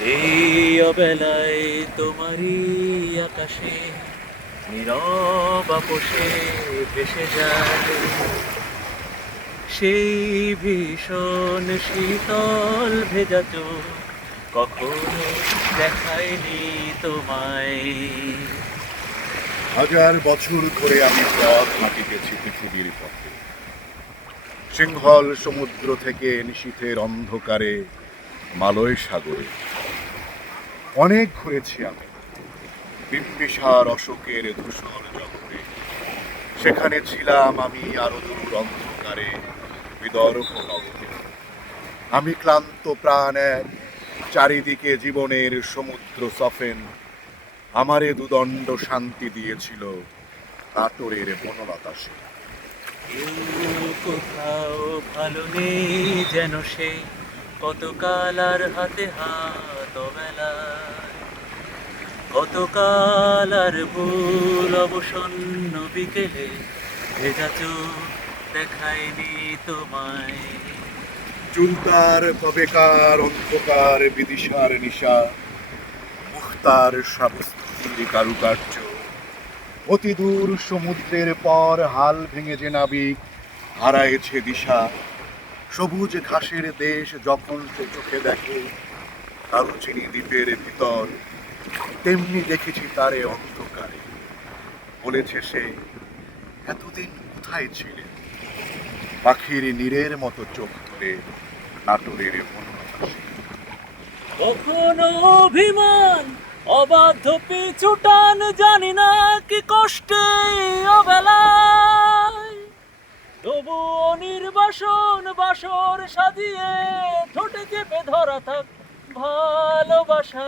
এই অবেলায় তোমারই আকাশে, নীরব আপোষে ভেসে যায়। সেই ভীষণ শীতল ভেজা চোখ কখনো দেখায়নি তোমায়। হাজার বছর ধরে আমি পথ হাঁটিতেছি পৃথিবীর পথে। সিংহল সমুদ্র থেকে নিশীথের অন্ধকারে মালয় সাগরে অনেক ঘুরেছি আমি। বিম্বিসার অশোকের ধূসর জগতে সেখানে ছিলাম আমি আরও দূর অন্ধকারে, বিদর্ভ নগরে। আমি ক্লান্ত প্রাণ এক, চারিদিকে জীবনের সমুদ্র সফেন। আমারে দুদণ্ড শান্তি দিয়েছিল কাতরের বনলতাসে কেউ কোথাও ভালো নেই যেন সে। কতকাল আর হাতে হাত আর ভুল অবসন্ন বিকেলে ভেজা চোখ দেখায়নি তোমায়। চুলতার কবেকার অন্ধকার বিদিশার নিশা, মুখতার সাবস্তির কারুকার্য। অতি দূর সমুদ্রের পর হাল ভেঙে যে নাবিক, হারায়েছে দিশা। সবুজ ঘাসের দেশ যখন সে চোখে দেখে কারুচিনি দ্বীপের ভিতর, তেমনি দেখেছি তারে অন্ধকারে। বলেছে সে, এতদিন কোথায় ছিলেন পাখির নীরের মতো চোখ ধরে নাটোরের বনলতাসে কখনো অভিমান, অবাধ্য পিছু টান, জানি না কি কষ্টে অবেলায় নির্বাসন বাসর সাজিয়ে ঠোঁটে চেপে ধরা থাক ভালোবাসা.